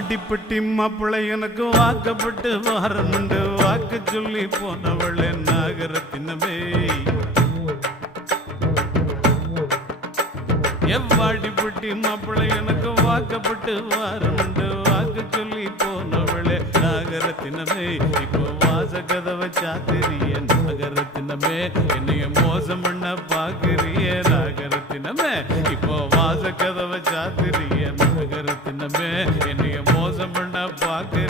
வாடிப்பட்டி மாப்பிள்ளை எனக்கு வாக்கப்பட்டு வாரமுண்டு வாக்கு சொல்லி போனவளே நாகரத்தினமே எவ்வாடிப்பட்டி மாப்பிள்ளை எனக்கு வாக்கப்பட்டு வாரமுண்டு வாக்கு சொல்லி போனவளே நாகரத்தினமே இப்போ வாச கதவை சாத்திரிய நாகரத்தினமே என்னைய மோசம் பண்ண பாக்குறிய நாகரத்தினமே இப்போ வாச கதவை சாத்திரிய நாகரத்தினமே என்னைய மோசம் பண்ண பாக்குற